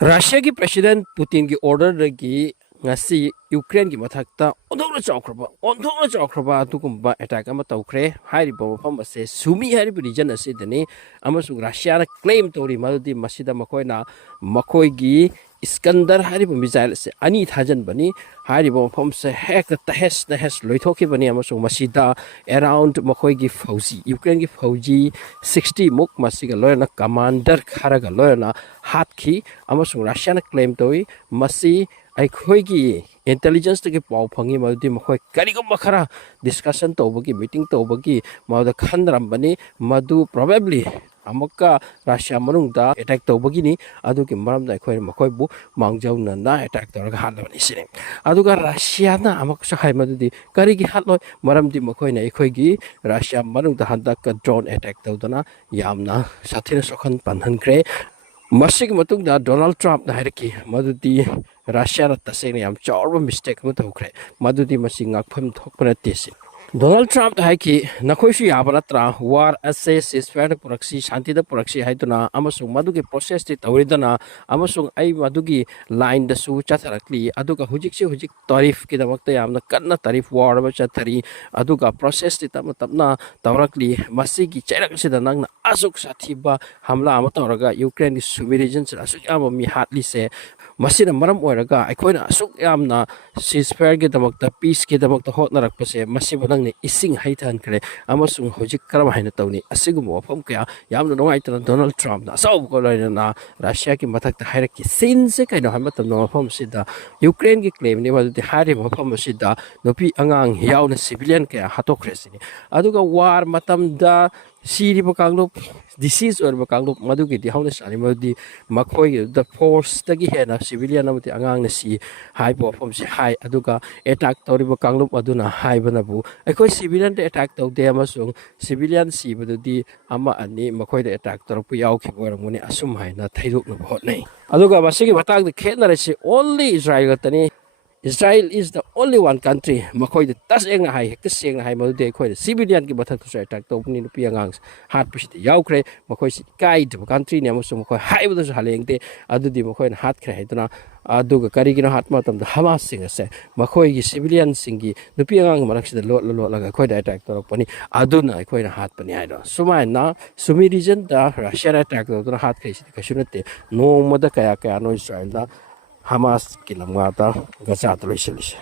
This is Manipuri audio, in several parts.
Russia ki President Putin ki order ki ngasi Ukraine ki mathakta onthokna chawkraba tukumba attack ama tawkhre hairi bo pham ase Sumi hairi region ase dani amasung Russia na claim tori maldi masida makoina makoi gi Iskandar hairi bo missile ase ani thajan bani hairi bo pham se hek ta hes loithoki bani amasung masida around makoi gi fauji Ukraine gi fauji 60 muk masiga loyana commander kharaga loyana hatkhi amasung Russia na claim tori masi ꯑꯩꯈꯣꯏꯒꯤ ꯏꯟꯇꯦꯂꯤꯖꯦꯟꯁꯇꯒꯤ ꯄꯥꯎ ꯐꯪꯉꯤ ꯃꯗꯨꯗꯤ ꯃꯈꯣꯏ ꯀꯔꯤꯒꯨꯝꯕ ꯈꯔ ꯗꯤꯁꯀꯁꯟ ꯇꯧꯕꯒꯤ ꯃꯤꯇꯤꯡ ꯇꯧꯕꯒꯤ ꯃꯗꯨꯗ ꯈꯟꯅꯔꯝꯕꯅꯤ ꯃꯗꯨ ꯄ꯭ꯔꯣꯕꯦꯕꯂꯤ ꯑꯃꯨꯛꯀ ꯔꯥꯁꯤꯌꯥ ꯃꯅꯨꯡꯗ ꯑꯦꯇꯦꯛ ꯇꯧꯕꯒꯤꯅꯤ ꯑꯗꯨꯒꯤ ꯃꯔꯝꯗ ꯑꯩꯈꯣꯏꯅ ꯃꯈꯣꯏꯕꯨ ꯃꯥꯡꯖꯧꯅꯅ ꯑꯦꯇꯦꯛ ꯇꯧꯔꯒ ꯍꯥꯠꯂꯕꯅꯤ ꯁꯤꯅꯤ ꯑꯗꯨꯒ ꯔꯥꯁꯤꯌꯥꯅ ꯑꯃꯨꯛꯁꯨ ꯍꯥꯏ ꯃꯗꯨꯗꯤ ꯀꯔꯤꯒꯤ ꯍꯥꯠꯂꯣꯏ ꯃꯔꯝꯗꯤ ꯃꯈꯣꯏꯅ ꯑꯩꯈꯣꯏꯒꯤ ꯔꯥꯁꯤꯌꯥ ꯃꯅꯨꯡꯗ ꯍꯟꯗꯛ ꯗ꯭ꯔꯣꯟ ꯑꯦꯇꯦꯛ ꯇꯧꯗꯅ ꯌꯥꯝꯅ ꯁꯥꯊꯤꯅ ꯁꯣꯛꯍꯟ ꯄꯟꯍꯟꯈ꯭ꯔꯦ ꯃꯁꯤꯒꯤ ꯃꯇꯨꯡꯗ ꯗꯣꯅꯥꯜꯗ ꯇ꯭ꯔꯝꯞꯅ ꯍꯥꯏꯔꯛꯈꯤ ꯃꯗꯨꯗꯤ ꯔꯥꯁꯤꯌꯥꯅ ꯇꯁꯦꯡꯅ ꯌꯥꯝ ꯆꯥꯎꯔꯕ ꯃꯤꯁꯇꯦꯛ ꯑꯃ ꯇꯧꯈ꯭ꯔꯦ ꯃꯗꯨꯗꯤ ꯃꯁꯤ ꯉꯥꯛꯐꯝ ꯊꯣꯛꯄ ꯅꯠꯇꯦ ꯁꯤ ꯗꯣꯅꯥꯜꯗ ꯇ꯭ꯔꯝꯞꯅ ꯍꯥꯏꯈꯤ ꯅꯈꯣꯏꯁꯨ ꯌꯥꯕ ꯅꯠꯇ꯭ꯔꯥ ꯋꯥꯔ ꯑꯁꯦ ꯁꯤꯁꯐꯥꯌꯔꯗ ꯄꯨꯔꯛꯁꯤ ꯁꯥꯟꯇꯤꯗ ꯄꯨꯔꯛꯁꯤ ꯍꯥꯏꯗꯨꯅ ꯑꯃꯁꯨꯡ ꯃꯗꯨꯒꯤ ꯄ꯭ꯔꯣꯁꯦꯁꯇꯤ ꯇꯧꯔꯤꯗꯅ ꯑꯃꯁꯨꯡ ꯑꯩ ꯃꯗꯨꯒꯤ ꯂꯥꯏꯟꯗꯁꯨ ꯆꯠꯊꯔꯛꯂꯤ ꯑꯗꯨꯒ ꯍꯧꯖꯤꯛ ꯇꯥꯔꯤꯐꯀꯤꯗꯃꯛꯇ ꯌꯥꯝꯅ ꯀꯟꯅ ꯇꯥꯔꯤꯐ ꯋꯥꯔ ꯑꯃ ꯆꯠꯊꯔꯤ ꯑꯗꯨꯒ ꯄ꯭ꯔꯣꯁꯦꯁꯇꯤ ꯇꯞꯅ ꯇꯞꯅ ꯇꯧꯔꯛꯂꯤ ꯃꯁꯤꯒꯤ ꯆꯩꯔꯛ ꯑꯁꯤꯗ ꯅꯪꯅ ꯑꯁꯨꯛ ꯁꯥꯊꯤꯕ ꯍꯝꯂꯥ ꯑꯃ ꯇꯧꯔꯒ ꯌꯨꯀ꯭ꯔꯦꯟꯒꯤ ꯁꯨꯃꯤ ꯔꯤꯖꯟꯁꯤꯗ ꯑꯁꯨꯛ ꯌꯥꯝꯕ ꯃꯤ ꯍꯥꯠꯂꯤꯁꯦ ꯃꯁꯤꯅ ꯃꯔꯝ ꯑꯣꯏꯔꯒ ꯑꯩꯈꯣꯏꯅ ꯑꯁꯨꯛ ꯌꯥꯝꯅ ꯁꯤꯁꯐꯥꯌꯔꯒꯤꯗꯃꯛꯇ ꯄꯤꯁꯀꯤꯗꯃꯛꯇ ꯍꯣꯠꯅꯔꯛꯄꯁꯦ ꯃꯁꯤꯕꯨ ꯅꯪꯅ ꯏꯁꯤꯡ ꯍꯩꯊꯍꯟꯈ꯭ꯔꯦ ꯑꯃꯁꯨꯡ ꯍꯧꯖꯤꯛ ꯀꯔꯝꯍꯥꯏꯅ ꯇꯧꯅꯤ ꯑꯁꯤꯒꯨꯝꯕ ꯋꯥꯐꯝ ꯀꯌꯥ ꯌꯥꯝꯅ ꯅꯨꯡꯉꯥꯏꯇꯅ ꯗꯣꯅꯥꯜꯗ ꯇ꯭ꯔꯝꯞꯅ ꯑꯆꯧꯕꯒ ꯂꯣꯏꯅꯅ ꯔꯥꯁꯤꯌꯥꯒꯤ ꯃꯊꯛꯇ ꯍꯥꯏꯔꯛꯈꯤ ꯁꯤꯟꯁꯦ ꯀꯩꯅꯣ ꯍꯥꯏꯕ ꯃꯇꯝꯗ ꯃꯐꯝ ꯑꯁꯤꯗ ꯌꯨꯀ꯭ꯔꯦꯟꯒꯤ ꯀ꯭ꯂꯦꯝꯅꯤ ꯃꯗꯨꯗꯤ ꯍꯥꯏꯔꯤꯕ ꯃꯐꯝ ꯑꯁꯤꯗ ꯅꯨꯄꯤ ꯑꯉꯥꯡ ꯌꯥꯎꯅ ꯁꯤꯚꯤꯂꯤꯌꯟ ꯀꯌꯥ ꯍꯥꯠꯇꯣꯛꯈ꯭ꯔꯦ ꯁꯤꯅꯤ ꯑꯗꯨꯒ ꯋꯥꯔ ꯃꯇꯝꯗ ꯁꯤꯔꯤꯕ ꯀꯥꯡꯂꯨꯞ ꯗꯤꯁꯤꯖ ꯑꯣꯏꯔꯤꯕ ꯀꯥꯡꯂꯨꯞ ꯃꯗꯨꯒꯤꯗꯤ ꯍꯧꯅ ꯁꯥꯅꯤ ꯃꯗꯨꯗꯤ ꯃꯈꯣꯏꯒꯤꯗ ꯐꯣꯔꯁꯇꯒꯤ ꯍꯦꯟꯅ ꯁꯤꯚꯤꯂꯤꯌꯟ ꯑꯃꯗꯤ ꯑꯉꯥꯡꯅ ꯁꯤ ꯍꯥꯏꯕ ꯋꯥꯐꯝꯁꯤ ꯍꯥꯏ ꯑꯗꯨꯒ ꯑꯦꯇꯥꯛ ꯇꯧꯔꯤꯕ ꯀꯥꯡꯂꯨꯞ ꯑꯗꯨꯅ ꯍꯥꯏꯕꯅꯕꯨ ꯑꯩꯈꯣꯏ ꯁꯤꯚꯤꯂꯤꯌꯟꯗ ꯑꯦꯇꯥꯛ ꯇꯧꯗꯦ ꯑꯃꯁꯨꯡ ꯁꯤꯚꯤꯂꯤꯌꯟ ꯁꯤꯕꯗꯨꯗꯤ ꯑꯃ ꯑꯅꯤ ꯃꯈꯣꯏꯗ ꯑꯦꯇꯥꯛ ꯇꯧꯔꯛꯄ ꯌꯥꯎꯈꯤꯕ ꯑꯣꯏꯔꯝꯒꯅꯤ ꯑꯁꯨꯝ ꯍꯥꯏꯅ ꯊꯩꯗꯣꯛꯅꯕ ꯍꯣꯠꯅꯩ ꯑꯗꯨꯒ ꯃꯁꯤꯒꯤ ꯃꯇꯥꯡꯗ ꯈꯦꯠꯅꯔꯤꯁꯤ ꯑꯣꯟꯂꯤ ꯏꯖ꯭ꯔꯥꯏꯜ ꯈꯛꯇꯅꯤ Israel is the only one country ꯃꯈꯣꯏꯗ ꯇꯁꯦꯡꯅ ꯍꯥꯏ ꯍꯦꯛꯇ ꯁꯦꯡꯅ ꯍꯥꯏ ꯃꯗꯨꯗꯤ ꯑꯩꯈꯣꯏꯅ ꯁꯤꯚꯤꯂꯤꯌꯟꯒꯤ ꯃꯊꯛꯇꯁꯨ ꯑꯦꯇꯦꯛ ꯇꯧꯕꯅꯤ ꯅꯨꯄꯤ ꯑꯉꯥꯡ ꯍꯥꯠꯄꯁꯤꯗ ꯌꯥꯎꯈ꯭ꯔꯦ ꯃꯈꯣꯏꯁꯤ ꯏꯀꯥꯏꯗꯕ ꯀꯟꯇ꯭ꯔꯤꯅꯤ ꯑꯃꯁꯨꯡ ꯃꯈꯣꯏ ꯍꯥꯏꯕꯗꯁꯨ ꯍꯜꯂꯦꯡꯗꯦ ꯑꯗꯨꯗꯤ ꯃꯈꯣꯏꯅ ꯍꯥꯠꯈ꯭ꯔꯦ ꯍꯥꯏꯗꯨꯅ ꯑꯗꯨꯒ ꯀꯔꯤꯒꯤꯅꯣ ꯍꯥꯠꯄ ꯃꯇꯝꯗ ꯍꯃꯥꯁꯁꯤꯡ ꯑꯁꯦ ꯃꯈꯣꯏꯒꯤ ꯁꯤꯚꯤꯂꯤꯌꯟꯁꯤꯡꯒꯤ ꯅꯨꯄꯤ ꯑꯉꯥꯡꯒꯤ ꯃꯔꯛꯁꯤꯗ ꯂꯣꯠꯂꯒ ꯑꯩꯈꯣꯏꯗ ꯑꯦꯇꯦꯛ ꯇꯧꯔꯛꯄꯅꯤ ꯑꯗꯨꯅ ꯑꯩꯈꯣꯏꯅ ꯍꯥꯠꯄꯅꯤ ꯍꯥꯏꯗꯣ ꯁꯨꯃꯥꯏꯅ ꯁꯨꯃꯤ ꯔꯤꯖꯟꯗ ꯔꯁꯤꯌꯥꯅ ꯑꯦꯇꯦꯛ ꯇꯧꯗꯨꯅ ꯍꯥꯠꯈ꯭ꯔꯤꯁꯤꯗꯤ ꯀꯩꯁꯨ ꯅꯠꯇꯦ ꯅꯣꯡꯃꯗ ꯀꯌꯥꯅꯣ ꯏꯁꯔꯥꯏꯜꯗ ꯍꯃꯥꯁꯀꯤ ꯂꯝꯉꯥꯗ ꯒꯖꯥꯗ ꯂꯣꯏꯁꯤꯜꯂꯤꯁꯦ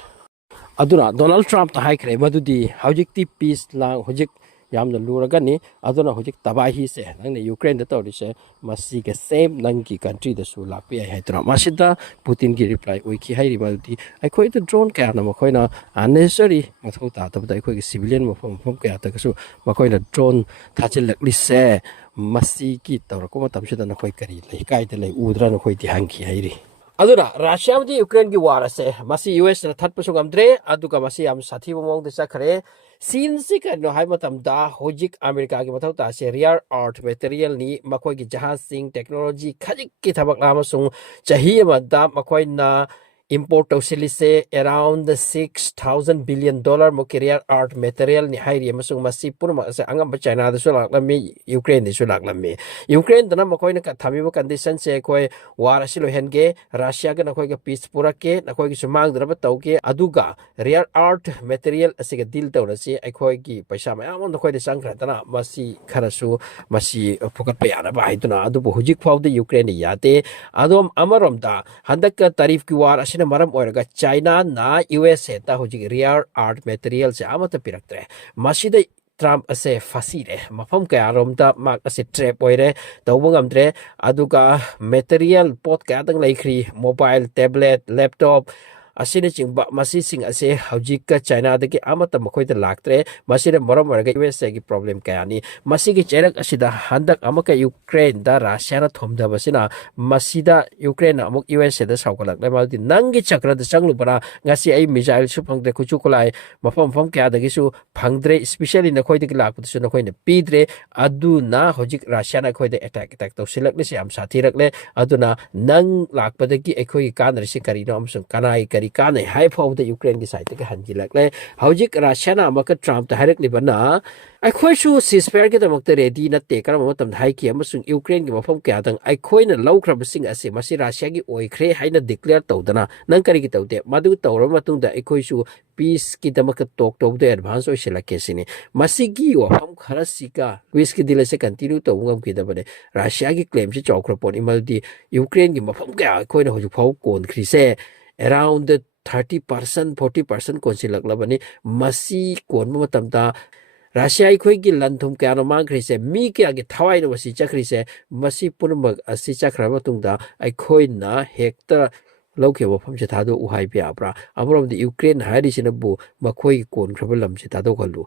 ꯑꯗꯨꯅ ꯗꯣꯅꯥꯜꯗ ꯇ꯭ꯔꯝꯞꯅ ꯍꯥꯏꯈ꯭ꯔꯦ ꯃꯗꯨꯗꯤ ꯍꯧꯖꯤꯛꯇꯤ ꯄꯤꯁ ꯂꯥꯡ ꯍꯧꯖꯤꯛ ꯌꯥꯝꯅ ꯂꯨꯔꯒꯅꯤ ꯑꯗꯨꯅ ꯍꯧꯖꯤꯛ ꯇꯕꯥꯍꯤꯁꯦ ꯅꯪꯅ ꯌꯨꯀ꯭ꯔꯦꯟꯗ ꯇꯧꯔꯤꯁꯦ ꯃꯁꯤꯒ ꯁꯦꯝ ꯅꯪꯒꯤ ꯀꯟꯇ꯭ꯔꯤꯗꯁꯨ ꯂꯥꯛꯄ ꯌꯥꯏ ꯍꯥꯏꯗꯨꯅ ꯃꯁꯤꯗ ꯄꯨꯇꯤꯟꯒꯤ ꯔꯤꯄ꯭ꯂꯥꯏ ꯑꯣꯏꯈꯤ ꯍꯥꯏꯔꯤꯕ ꯑꯗꯨꯗꯤ ꯑꯩꯈꯣꯏꯗ ꯗ꯭ꯔꯣꯟ ꯀꯌꯥꯅ ꯃꯈꯣꯏꯅ ꯑꯟꯅꯦꯁꯔꯤ ꯃꯊꯧ ꯇꯥꯗꯕꯗ ꯑꯩꯈꯣꯏꯒꯤ ꯁꯤꯚꯤꯂꯤꯌꯟ ꯃꯐꯝ ꯀꯌꯥꯗꯒꯁꯨ ꯃꯈꯣꯏꯅ ꯗ꯭ꯔꯣꯟ ꯊꯥꯖꯤꯜꯂꯛꯂꯤꯁꯦ ꯃꯁꯤꯒꯤ ꯇꯧꯔꯛꯄ ꯃꯇꯝꯁꯤꯗ ꯅꯈꯣꯏ ꯀꯔꯤ ꯂꯩ ꯀꯥꯏꯗ ꯂꯩ ꯎꯗ꯭ꯔꯥ ꯅꯈꯣꯏꯗꯤ ꯍꯪꯈꯤ ꯍꯥꯏꯔꯤ ꯑꯗꯨꯅ ꯔꯁꯤꯌꯥ ꯑꯃꯗꯤ ꯌꯨꯀ꯭ꯔꯦꯟꯒꯤ ꯋꯥꯔ ꯑꯁꯦ ꯃꯁꯤ ꯌꯨ ꯑꯦꯁꯅ ꯊꯠꯄꯁꯨ ꯉꯝꯗ꯭ꯔꯦ ꯑꯗꯨꯒ ꯃꯁꯤ ꯌꯥꯝ ꯁꯥꯊꯤꯕ ꯃꯑꯣꯡꯗ ꯆꯠꯈ꯭ꯔꯦ ꯁꯤꯟꯁꯤ ꯀꯩꯅꯣ ꯍꯥꯏꯕ ꯃꯇꯝꯗ ꯍꯧꯖꯤꯛ ꯑꯃꯦꯔꯤꯀꯥꯒꯤ ꯃꯊꯧ ꯇꯥꯁꯦ ꯔꯤꯌꯔ ꯑꯥꯔꯊ ꯃꯦꯇꯔꯤꯌꯦꯜꯅꯤ ꯃꯈꯣꯏꯒꯤ ꯖꯍꯥꯖꯁꯤꯡ ꯇꯦꯛꯅꯣꯂꯣꯖꯤ ꯈꯖꯤꯛꯀꯤ ꯊꯕꯛ ꯑꯃꯁꯨꯡ ꯆꯍꯤ ꯑꯃꯗ ꯃꯈꯣꯏꯅ import tꯧꯁꯤꯜꯂꯤꯁꯦ around $6,000 billion ꯃꯨꯛꯀꯤ ꯔꯤꯌꯔ ꯑꯥꯔꯊ ꯃꯦꯇꯔꯤꯌꯦꯜꯅꯤ ꯍꯥꯏꯔꯤ ꯑꯃꯁꯨꯡ ꯃꯁꯤ ꯄꯨꯝꯅꯃꯛ ꯑꯁꯦ ꯑꯉꯝꯕ ꯆꯥꯏꯅꯥꯗꯁꯨ ꯂꯥꯛꯂꯝꯃꯤ ꯌꯨꯀ꯭ꯔꯦꯟꯗꯁꯨ ꯂꯥꯛꯂꯝꯃꯤ ꯌꯨꯀ꯭ꯔꯦꯟꯗꯅ ꯃꯈꯣꯏꯅ ꯊꯝꯃꯤꯕ ꯀꯟꯗꯤꯁꯟꯁꯦ ꯑꯩꯈꯣꯏ ꯋꯥꯔ ꯑꯁꯤ ꯂꯣꯏꯍꯟꯒꯦ ꯔꯁꯤꯌꯥꯒ ꯅꯈꯣꯏꯒ ꯄꯤꯁ ꯄꯨꯔꯛꯀꯦ ꯅꯈꯣꯏꯒꯤꯁꯨ ꯃꯥꯡꯗꯅꯕ ꯇꯧꯒꯦ ꯑꯗꯨꯒ ꯔꯤꯌꯔ ꯑꯥꯔꯊ ꯃꯦꯇꯔꯤꯌꯦꯜ ꯑꯁꯤꯒ ꯗꯤꯜ ꯇꯧꯔꯁꯤ ꯑꯩꯈꯣꯏꯒꯤ ꯄꯩꯁꯥ ꯃꯌꯥꯝ ꯑꯃ ꯅꯈꯣꯏꯗ ꯆꯪꯈ꯭ꯔꯗꯅ ꯃꯁꯤ ꯈꯔꯁꯨ ꯃꯁꯤ ꯐꯨꯒꯠꯄ ꯌꯥꯅꯕ ꯍꯥꯏꯗꯨꯅ ꯑꯗꯨꯕꯨ ꯍꯧꯖꯤꯛ ꯐꯥꯎꯕꯗ ꯌꯨꯀ꯭ꯔꯦꯟꯅ ꯌꯥꯗꯦ ꯑꯗꯣꯝ ꯑꯃꯔꯣꯝꯗ ꯍꯟꯗꯛꯀ ꯇꯥꯔꯤꯐꯀꯤ ꯋꯥꯔ ꯑꯁꯤꯅ ꯃꯔꯝ ꯑꯣꯏꯔꯒ ꯆꯥꯏꯅꯥꯅ ꯌꯨ ꯑꯦꯁ ꯑꯦꯗ ꯍꯧꯖꯤꯛ ꯔꯤꯌꯔ ꯑꯥꯔꯊ ꯃꯦꯇꯔꯤꯌꯦꯜꯁꯦ ꯑꯃꯠꯇ ꯄꯤꯔꯛꯇ꯭ꯔꯦ ꯃꯁꯤꯗ ꯇ꯭ꯔꯝꯞ ꯑꯁꯦ ꯐꯥꯁꯤꯔꯦ ꯃꯐꯝ ꯀꯌꯥꯔꯣꯝꯗ ꯃꯥꯛ ꯑꯁꯦ ꯇ꯭ꯔꯦꯞ ꯑꯣꯏꯔꯦ ꯇꯧꯕ ꯉꯝꯗ꯭ꯔꯦ ꯑꯗꯨꯒ ꯃꯦꯇꯔꯤꯌꯦꯜ ꯄꯣꯠ ꯀꯌꯥꯗꯪ ꯂꯩꯈ꯭ꯔꯤ ꯃꯣꯕꯥꯏꯜ ꯇꯦꯕ꯭ꯂꯦꯠ ꯂꯦꯞꯇꯣꯞ ꯑꯁꯤꯅꯆꯤꯡꯕ ꯃꯁꯤꯁꯤꯡ ꯑꯁꯦ ꯍꯧꯖꯤꯛꯀ ꯆꯥꯏꯅꯥꯗꯒꯤ ꯑꯃꯠꯇ ꯃꯈꯣꯏꯗ ꯂꯥꯛꯇ꯭ꯔꯦ ꯃꯁꯤꯅ ꯃꯔꯝ ꯑꯣꯏꯔꯒ ꯌꯨ ꯑꯦꯁ ꯑꯦꯒꯤ ꯄ꯭ꯔꯣꯕ꯭ꯂꯦꯝ ꯀꯌꯥꯅꯤ ꯃꯁꯤꯒꯤ ꯆꯩꯔꯛ ꯑꯁꯤꯗ ꯍꯟꯗꯛ ꯑꯃꯨꯛꯀ ꯌꯨꯀ꯭ꯔꯦꯟꯗ ꯔꯁꯤꯌꯥꯅ ꯊꯣꯝꯊꯕꯁꯤꯅ ꯃꯁꯤꯗ ꯌꯨꯀ꯭ꯔꯦꯟꯅ ꯑꯃꯨꯛ ꯌꯨ ꯑꯦꯁ ꯑꯦꯗ ꯁꯥꯎꯒꯠꯂꯛꯂꯦ ꯃꯗꯨꯗꯤ ꯅꯪꯒꯤ ꯆꯀ꯭ꯔꯗ ꯆꯪꯂꯨꯕꯅ ꯉꯁꯤ ꯑꯩ ꯃꯤꯖꯥꯏꯜꯁꯨ ꯐꯪꯗ꯭ꯔꯦ ꯈꯨꯠꯁꯨ ꯈꯨꯠꯂꯥꯏ ꯃꯐꯝ ꯀꯌꯥꯗꯒꯤꯁꯨ ꯐꯪꯗ꯭ꯔꯦ ꯏꯁꯄꯤꯁꯦꯜꯂꯤ ꯅꯈꯣꯏꯗꯒꯤ ꯂꯥꯛꯄꯗꯁꯨ ꯅꯈꯣꯏꯅ ꯄꯤꯗ꯭ꯔꯦ ꯑꯗꯨꯅ ꯍꯧꯖꯤꯛ ꯔꯁꯤꯌꯥꯅ ꯑꯩꯈꯣꯏꯗ ꯑꯦꯇꯦꯛ ꯇꯧꯁꯤꯜꯂꯛꯂꯤꯁꯤ ꯌꯥꯝ ꯁꯥꯊꯤꯔꯛꯂꯦ ꯑꯗꯨꯅ ꯅꯪ ꯂꯥꯛꯄꯗꯒꯤ ꯑꯩꯈꯣꯏꯒꯤ ꯀꯥꯟꯅꯔꯤꯁꯤ ꯀꯔꯤꯅꯣ ꯑꯃꯁꯨꯡ ꯀꯅꯥꯒꯤ ꯀꯔꯤ ꯀꯔꯤ ꯀꯥꯟꯅꯩ ꯍꯥꯏ ꯐꯥꯎꯕꯗ ꯌꯨꯀ꯭ꯔꯦꯟꯒꯤ ꯁꯥꯏꯠꯇꯒꯤ ꯍꯟꯖꯤꯜꯂꯛꯂꯦ ꯍꯧꯖꯤꯛ ꯔꯁꯤꯌꯥꯅ ꯑꯃꯨꯛꯀ ꯇ꯭ꯔꯝꯞꯇ ꯍꯥꯏꯔꯛꯂꯤꯕꯅ ꯑꯩꯈꯣꯏꯁꯨ ꯁꯤꯁꯐꯤꯌꯔꯒꯤꯗꯃꯛꯇ ꯔꯦꯗꯤ ꯅꯠꯇꯦ ꯀꯔꯝꯕ ꯃꯇꯝꯗ ꯍꯥꯏꯈꯤ ꯑꯃꯁꯨꯡ ꯌꯨꯀ꯭ꯔꯦꯟꯒꯤ ꯃꯐꯝ ꯀꯌꯥꯗꯪ ꯑꯩꯈꯣꯏꯅ ꯂꯧꯈ꯭ꯔꯕꯁꯤꯡ ꯑꯁꯤ ꯃꯁꯤ ꯔꯁꯤꯌꯥꯒꯤ ꯑꯣꯏꯈ꯭ꯔꯦ ꯍꯥꯏꯅ ꯗꯤꯀ꯭ꯂꯦꯌꯔ ꯇꯧꯗꯅ ꯅꯪ ꯀꯔꯤꯒꯤ ꯇꯧꯗꯦ ꯃꯗꯨ ꯇꯧꯔꯕ ꯃꯇꯨꯡꯗ ꯑꯩꯈꯣꯏꯁꯨ ꯄꯤꯁꯀꯤꯗꯃꯛꯇ ꯇꯣꯛ ꯇꯧꯕꯗ ꯑꯦꯗꯚꯥꯟꯁ ꯑꯣꯏꯁꯤꯜꯂꯛꯀꯦ ꯁꯤꯅꯤ ꯃꯁꯤꯒꯤ ꯋꯥꯐꯝ ꯈꯔꯁꯤꯒ ꯄꯤꯁꯀꯤ ꯗꯤꯜ ꯑꯁꯤ ꯀꯟꯇꯤꯅ꯭ꯌꯨ ꯇꯧꯕ ꯉꯝꯈꯤꯗꯕꯅꯦ ꯔꯁꯤꯌꯥꯒꯤ ꯀ꯭ꯂꯦꯝꯁꯤ ꯆꯥꯎꯈ꯭ꯔ ꯄꯣꯠꯅꯤ ꯃꯗꯨꯗꯤ ꯌꯨꯀ꯭ꯔꯦꯟꯒꯤ ꯃꯐꯝ ꯀꯌꯥ ꯑꯩꯈꯣꯏꯅ ꯍꯧꯖꯤꯛ ꯐꯥꯎꯕ ꯀꯣꯟꯈ꯭ꯔꯤꯁꯦ ꯑꯦꯔꯥꯎꯟꯗ 30% 40% ꯀꯣꯟꯁꯤꯜꯂꯛꯂꯕꯅꯤ ꯃꯁꯤ ꯀꯣꯟꯕ ꯃꯇꯝꯗ ꯔꯁꯤꯌꯥ ꯑꯩꯈꯣꯏꯒꯤ ꯂꯟ ꯊꯨꯝ ꯀꯌꯥꯅꯣ ꯃꯥꯡꯈ꯭ꯔꯤꯁꯦ ꯃꯤ ꯀꯌꯥꯒꯤ ꯊꯋꯥꯏꯅꯣ ꯃꯁꯤ ꯆꯠꯈ꯭ꯔꯤꯁꯦ ꯃꯁꯤ ꯄꯨꯝꯅꯃꯛ ꯑꯁꯤ ꯆꯠꯈ꯭ꯔꯕ ꯃꯇꯨꯡꯗ ꯑꯩꯈꯣꯏꯅ ꯍꯦꯛꯇ ꯂꯧꯈꯤꯕ ꯃꯐꯝꯁꯦ ꯊꯥꯗꯣꯛꯎ ꯍꯥꯏꯕ ꯌꯥꯕ꯭ꯔꯥ ꯑꯃꯔꯣꯝꯗ ꯌꯨꯀ꯭ꯔꯦꯟ ꯍꯥꯏꯔꯤꯁꯤꯅꯕꯨ ꯃꯈꯣꯏꯒꯤ ꯀꯣꯟꯈ꯭ꯔꯕ ꯂꯝꯁꯦ ꯊꯥꯗꯣꯛꯍꯜꯂꯨ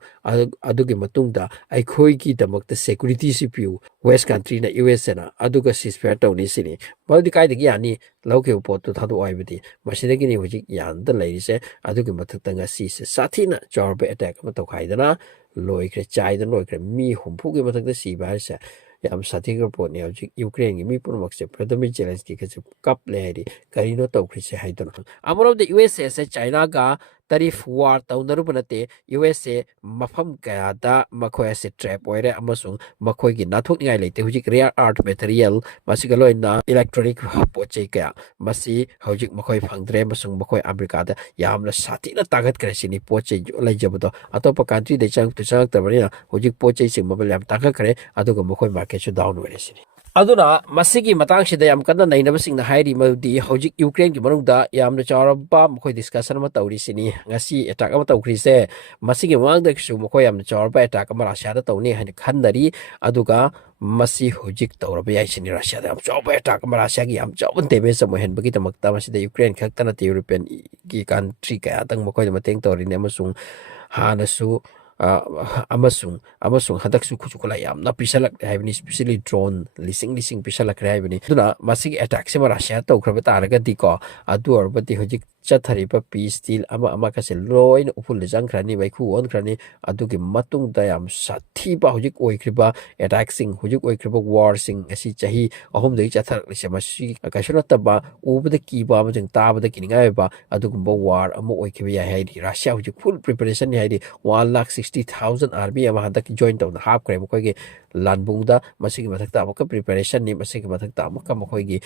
ꯑꯗꯨꯒꯤ ꯃꯇꯨꯡꯗ ꯑꯩꯈꯣꯏꯒꯤꯗꯃꯛꯇ ꯁꯦꯀꯨꯔꯤꯇꯤꯁꯤ ꯄꯤꯌꯨ ꯋꯦꯁ ꯀꯟꯇ꯭ꯔꯤꯅ ꯌꯨ ꯑꯦꯁꯅ ꯑꯗꯨꯒ ꯁꯤꯁꯐꯤꯌꯔ ꯇꯧꯅꯤ ꯁꯤꯅꯤ ꯃꯗꯨꯗꯤ ꯀꯥꯏꯗꯒꯤ ꯌꯥꯅꯤ ꯂꯧꯈꯤꯕ ꯄꯣꯠꯇꯨ ꯊꯥꯗꯣꯛꯑꯣ ꯍꯥꯏꯕꯗꯤ ꯃꯁꯤꯗꯒꯤꯅꯤ ꯍꯧꯖꯤꯛ ꯌꯥꯟꯗ ꯂꯩꯔꯤꯁꯦ ꯑꯗꯨꯒꯤ ꯃꯊꯛꯇ ꯉꯁꯤꯁꯦ ꯁꯥꯊꯤꯅ ꯆꯥꯎꯔꯕ ꯑꯦꯇꯦꯛ ꯑꯃ ꯇꯧꯈꯥꯏꯗꯅ ꯂꯣꯏꯈ꯭ꯔꯦ ꯆꯥꯏꯗꯅ ꯂꯣꯏꯈ꯭ꯔꯦ ꯃꯤ 60ꯒꯤ ꯃꯊꯛꯇ ꯁꯤꯕ ꯍꯥꯏꯁꯦ ꯌꯥꯝ ꯁꯥꯊꯤꯈ꯭ꯔ ꯄꯣꯠꯅꯤ ꯍꯧꯖꯤꯛ ꯌꯨꯀ꯭ꯔꯦꯟꯒꯤ ꯃꯤ ꯄꯨꯝꯅꯃꯛꯁꯦ ꯚ꯭ꯂꯥꯗꯤꯃꯤꯔ ꯖꯦꯂꯦꯟꯁꯀꯤꯒꯁꯦ ꯀꯞꯂꯦ ꯍꯥꯏꯗꯤ ꯀꯔꯤꯅꯣ ꯇꯧꯈ꯭ꯔꯤꯁꯦ ꯍꯥꯏꯗꯅ ꯑꯃꯔꯣꯝꯗ ꯌꯨ ꯑꯦꯁ ꯑꯦꯁꯦ ꯆꯥꯏꯅꯥꯒ ꯇꯔꯤꯐ ꯋꯥꯔ ꯇꯧꯅꯔꯨꯕ ꯅꯠꯇꯦ ꯌꯨ ꯑꯦꯁ ꯑꯦ ꯃꯐꯝ ꯀꯌꯥꯗ ꯃꯈꯣꯏ ꯑꯁꯤ ꯇ꯭ꯔꯦꯞ ꯑꯣꯏꯔꯦ ꯑꯃꯁꯨꯡ ꯃꯈꯣꯏꯒꯤ ꯅꯥꯊꯣꯛꯅꯤꯡꯉꯥꯏ ꯂꯩꯇꯦ ꯍꯧꯖꯤꯛ ꯔꯤꯌꯔ ꯑꯥꯔꯠ ꯃꯦꯇꯔꯤꯌꯦꯜ ꯃꯁꯤꯒ ꯂꯣꯏꯅꯅ ꯏꯂꯦꯛꯇ꯭ꯔꯣꯅꯤꯛ ꯄꯣꯠ ꯆꯩ ꯀꯌా ꯃꯁꯤ ꯍꯧꯖꯤꯛ ꯃꯈꯣꯏ ꯐꯪꯗ꯭ꯔꯦ ꯑꯃꯁꯨꯡ ꯃꯈꯣꯏ ꯑꯃꯦꯔꯤꯀꯥꯗ ꯌꯥꯝꯅ ꯁꯥꯊꯤꯅ ꯇꯥꯡꯈꯠꯈ꯭ꯔꯦ ꯁꯤꯅꯤ ꯄꯣꯠ ꯆꯩ ꯂꯩꯖꯕꯗꯣ ꯑꯇꯣꯞꯄ ꯀꯟꯇ꯭ꯔꯤꯗꯩ ꯆꯪꯉꯛꯇꯕꯅꯤꯅ ꯍꯧꯖꯤꯛ ꯄꯣꯠ ꯆꯩꯁꯤꯡ ꯃꯃꯜ ꯌꯥꯝ ꯇꯥꯡꯈꯠꯈ꯭ꯔꯦ ꯑꯗꯨꯒ ꯃꯈꯣꯏ ꯃꯥꯔꯀꯦꯠꯁꯨ ꯗꯥꯎꯟ ꯑꯣꯏꯔꯦ ꯁꯤꯅꯤ ꯑꯗꯨꯅ ꯃꯁꯤꯒꯤ ꯃꯇꯥꯡꯁꯤꯗ ꯌꯥꯝ ꯀꯟꯅ ꯅꯩꯅꯕꯁꯤꯡꯅ ꯍꯥꯏꯔꯤ ꯃꯗꯨꯗꯤ ꯍꯧꯖꯤꯛ ꯌꯨꯀ꯭ꯔꯦꯟꯒꯤ ꯃꯅꯨꯡꯗ ꯌꯥꯝꯅ ꯆꯥꯎꯔꯕ ꯃꯈꯣꯏ ꯗꯤꯁꯀꯁꯟ ꯑꯃ ꯇꯧꯔꯤꯁꯤꯅꯤ ꯉꯁꯤ ꯑꯦꯇꯥꯛ ꯑꯃ ꯇꯧꯈ꯭ꯔꯤꯁꯦ ꯃꯁꯤꯒꯤ ꯃꯃꯥꯡꯗꯒꯤꯁꯨ ꯃꯈꯣꯏ ꯌꯥꯝꯅ ꯆꯥꯎꯔꯕ ꯑꯦꯇꯥꯛ ꯑꯃ ꯔꯁꯤꯌꯥꯗ ꯇꯧꯅꯤ ꯍꯥꯏꯅ ꯈꯟꯅꯔꯤ ꯑꯗꯨꯒ ꯃꯁꯤ ꯍꯧꯖꯤꯛ ꯇꯧꯔꯕ ꯌꯥꯏ ꯁꯤꯅꯤ ꯔꯁꯤꯌꯥꯗ ꯌꯥꯝ ꯆꯥꯎꯕ ꯑꯦꯇꯥꯛ ꯑꯃ ꯔꯁꯤꯌꯥꯒꯤ ꯌꯥꯝ ꯆꯥꯎꯕ ꯗꯦꯃꯦꯖ ꯑꯃ ꯑꯣꯏꯍꯟꯕꯒꯤꯗꯃꯛꯇ ꯃꯁꯤꯗ ꯌꯨꯀ꯭ꯔꯦꯟ ꯈꯛꯇ ꯅꯠꯇꯦ ꯌꯨꯔꯣꯄꯤꯌꯟꯒꯤ ꯀꯟꯇ꯭ꯔꯤ ꯀꯌꯥꯗꯪ ꯃꯈꯣꯏꯗ ꯃꯇꯦꯡ ꯇꯧꯔꯤꯅꯤ ꯑꯃꯁꯨꯡ ꯍꯥꯟꯅꯁꯨ ꯑꯃꯁꯨꯡ ꯍꯟꯗꯛꯁꯨ ꯈꯨꯠꯁꯨ ꯈꯨꯠꯂꯥꯏ ꯌꯥꯝꯅ ꯄꯤꯁꯜꯂꯛꯂꯦ ꯍꯥꯏꯕꯅꯤ ꯏꯁꯄꯤꯁꯦꯜꯂꯤ ꯗ꯭ꯔꯣꯟ ꯂꯤꯁꯤꯡ ꯄꯤꯁꯜꯂꯛꯈ꯭ꯔꯦ ꯍꯥꯏꯕꯅꯤ ꯑꯗꯨꯅ ꯃꯁꯤꯒꯤ ꯑꯦꯇꯥꯛꯁꯤꯃ ꯔꯁꯤꯌꯥ ꯇꯧꯈ꯭ꯔꯕ ꯇꯥꯔꯒꯗꯤꯀꯣ ꯑꯗꯨ ꯑꯣꯏꯔꯕꯗꯤ ꯍꯧꯖꯤꯛ ꯆꯠꯊꯔꯤꯕ ꯄꯤꯁ ꯗꯤꯜ ꯑꯃꯒꯁꯦ ꯂꯣꯏꯅ ꯎꯐꯨꯜꯗ ꯆꯪꯈ꯭ꯔꯅꯤ ꯃꯩꯈꯨ ꯑꯣꯟꯈ꯭ꯔꯅꯤ ꯑꯗꯨꯒꯤ ꯃꯇꯨꯡꯗ ꯌꯥꯝ ꯁꯥꯊꯤꯕ ꯍꯧꯖꯤꯛ ꯑꯣꯏꯈ꯭ꯔꯤꯕ ꯑꯦꯇꯥꯛꯁꯤꯡ ꯍꯧꯖꯤꯛ ꯑꯣꯏꯈ꯭ꯔꯤꯕ ꯋꯥꯔꯁꯤꯡ ꯑꯁꯤ ꯆꯍꯤ 3ꯗꯒꯤ ꯆꯠꯊꯔꯛꯂꯤꯁꯦ ꯃꯁꯤ ꯀꯩꯁꯨ ꯅꯠꯇꯕ ꯎꯕꯗ ꯀꯤꯕ ꯑꯃꯁꯨꯡ ꯇꯥꯕꯗ ꯀꯤꯅꯤꯡꯉꯥꯏ ꯑꯣꯏꯕ ꯑꯗꯨꯒꯨꯝꯕ ꯋꯥꯔ ꯑꯃ ꯑꯣꯏꯈꯤꯕ ꯌꯥꯏ ꯍꯥꯏꯗꯤ ꯔꯁꯤꯌꯥ ꯍꯧꯖꯤꯛ ꯐꯨꯜ ꯄ꯭ꯔꯤꯄꯦꯔꯦꯁꯟꯅꯤ ꯍꯥꯏꯗꯤ 1,60,000 ꯑꯥꯔꯃꯤ ꯑꯃ ꯍꯟꯗꯛꯀꯤ ꯖꯣꯏꯟ ꯇꯧꯅ ꯍꯥꯞꯈ꯭ꯔꯦ ꯃꯈꯣꯏꯒꯤ ꯂꯥꯟꯕꯨꯡꯗ ꯃꯁꯤꯒꯤ ꯃꯊꯛꯇ ꯑꯃꯨꯛꯀ ꯄ꯭ꯔꯤꯄꯦꯔꯦꯁꯟꯅꯤ ꯃꯁꯤꯒꯤ ꯃꯊꯛꯇ ꯑꯃꯨꯛꯀ ꯃꯈꯣꯏꯒꯤ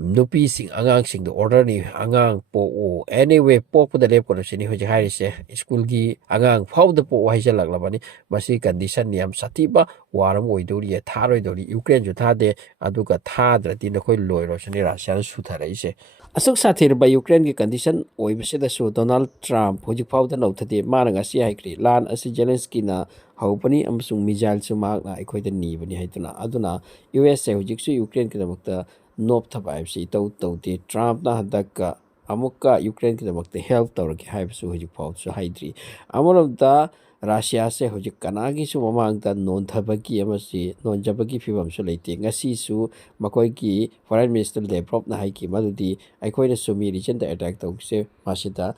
ꯅꯨꯄꯤꯁꯤꯡ ꯑꯉꯥꯡꯁꯤꯡꯗ ꯑꯣꯔꯗꯔꯅꯤ ꯑꯉꯥꯡ ꯄꯣꯛꯎ ꯑꯦꯅꯤꯋꯦ ꯄꯣꯛꯄꯗ ꯂꯦꯞꯀꯅꯨ ꯁꯤꯅꯤ ꯍꯧꯖꯤꯛ ꯍꯥꯏꯔꯤꯁꯦ ꯁ꯭ꯀꯨꯜꯒꯤ ꯑꯉꯥꯡ ꯐꯥꯎꯗ ꯄꯣꯛꯎ ꯍꯥꯏꯖꯜꯂꯛꯂꯕꯅꯤ ꯃꯁꯤ ꯀꯟꯗꯤꯁꯟ ꯌꯥꯝ ꯁꯥꯊꯤꯕ ꯋꯥꯔ ꯑꯃ ꯑꯣꯏꯗꯧꯔꯤ ꯊꯥꯔꯣꯏꯗꯧꯔꯤ ꯌꯨꯀ꯭ꯔꯦꯟꯁꯨ ꯊꯥꯗꯦ ꯑꯗꯨꯒ ꯊꯥꯗ꯭ꯔꯗꯤ ꯅꯈꯣꯏ ꯂꯣꯏꯔꯣꯁꯤꯅꯤ ꯔꯁꯤꯌꯥꯅ ꯁꯨꯊꯔꯛꯏꯁꯦ ꯑꯁꯨꯛ ꯁꯥꯊꯤꯔꯕ ꯌꯨꯀ꯭ꯔꯦꯟꯒꯤ ꯀꯟꯗꯤꯁꯟ ꯑꯣꯏꯕꯁꯤꯗꯁꯨ ꯗꯣꯅꯥꯜꯗ ꯇ꯭ꯔꯝꯞ ꯍꯧꯖꯤꯛ ꯐꯥꯎꯗ ꯅꯧꯊꯗꯦ ꯃꯥꯅ ꯉꯁꯤ ꯍꯥꯏꯈ꯭ꯔꯤ ꯂꯥꯟ ꯑꯁꯤ ꯖꯦꯂꯦꯟꯁꯀꯤꯅ ꯍꯧꯕꯅꯤ ꯑꯃꯁꯨꯡ ꯃꯤꯖꯥꯏꯜꯁꯨ ꯃꯍꯥꯛꯅ ꯑꯩꯈꯣꯏꯗ ꯅꯤꯕꯅꯤ ꯍꯥꯏꯗꯨꯅ ꯑꯗꯨꯅ ꯌꯨ ꯑꯦꯁ ꯑꯦ ꯍꯧꯖꯤꯛꯁꯨ ꯌꯨꯀ꯭ꯔꯦꯟꯒꯤꯗꯃꯛꯇ ꯅꯣꯞꯊꯕ ꯍꯥꯏꯕꯁꯤ ꯏꯇꯧ ꯇꯧꯗꯦ ꯇ꯭ꯔꯝꯞꯅ ꯍꯟꯗꯛꯀ ꯑꯃꯨꯛꯀ ꯌꯨꯀ꯭ꯔꯦꯟꯒꯤꯗꯃꯛꯇ ꯍꯦꯜꯞ ꯇꯧꯔꯒꯦ ꯍꯥꯏꯕꯁꯨ ꯍꯧꯖꯤꯛ ꯐꯥꯎꯕꯁꯨ ꯍꯥꯏꯗ꯭ꯔꯤ ꯑꯃꯔꯣꯝꯗ ꯔꯁꯤꯌꯥꯁꯦ ꯍꯧꯖꯤꯛ ꯀꯅꯥꯒꯤꯁꯨ ꯃꯃꯥꯡꯗ ꯅꯣꯟꯖꯕꯒꯤ ꯐꯤꯕꯝꯁꯨ ꯂꯩꯇꯦ ꯉꯁꯤꯁꯨ ꯃꯈꯣꯏꯒꯤ ꯐꯣꯔꯦꯟ ꯃꯤꯅꯤꯁꯇꯔ ꯂꯦꯕ꯭ꯔꯣꯞꯅ ꯍꯥꯏꯈꯤ ꯃꯗꯨꯗꯤ ꯑꯩꯈꯣꯏꯅ ꯁꯨꯃꯤ ꯔꯤꯖꯟꯗ ꯑꯦꯇꯦꯛ ꯇꯧꯕꯁꯦ ꯃꯁꯤꯗ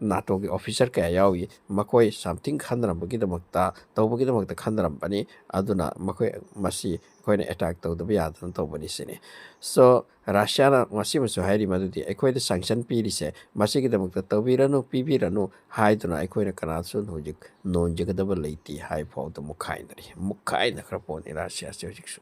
ꯅꯥꯇꯣꯒꯤ ꯑꯣꯐꯤꯁꯔ ꯀꯌꯥ ꯌꯥꯎꯏ ꯃꯈꯣꯏ ꯁꯝꯊꯤꯡ ꯇꯧꯕꯒꯤꯗꯃꯛꯇ ꯈꯟꯅꯔꯝꯕꯅꯤ ꯑꯗꯨꯅ ꯃꯁꯤ ꯑꯩꯈꯣꯏꯅ ꯑꯦꯇꯦꯛ ꯇꯧꯗꯕ ꯌꯥꯗꯅ ꯇꯧꯕꯅꯤ ꯁꯤꯅꯤ ꯁꯣ ꯔꯁꯤꯌꯥꯅ ꯃꯁꯤꯃꯁꯨ ꯍꯥꯏꯔꯤ ꯃꯗꯨꯗꯤ ꯑꯩꯈꯣꯏꯗ ꯁꯪꯁꯟ ꯄꯤꯔꯤꯁꯦ ꯃꯁꯤꯒꯤꯗꯃꯛꯇ ꯇꯧꯕꯤꯔꯅꯨ ꯄꯤꯕꯤꯔꯅꯨ ꯍꯥꯏꯗꯨꯅ ꯑꯩꯈꯣꯏꯅ ꯀꯅꯥꯁꯨ ꯍꯧꯖꯤꯛ ꯅꯣꯟꯖꯒꯗꯕ ꯂꯩꯇꯦ ꯍꯥꯏ ꯐꯥꯎꯗ ꯃꯨꯛꯈꯥꯏꯅꯈ꯭ꯔ ꯄꯣꯠꯅꯤ ꯔꯁꯤꯌꯥꯁꯦ ꯍꯧꯖꯤꯛꯁꯨ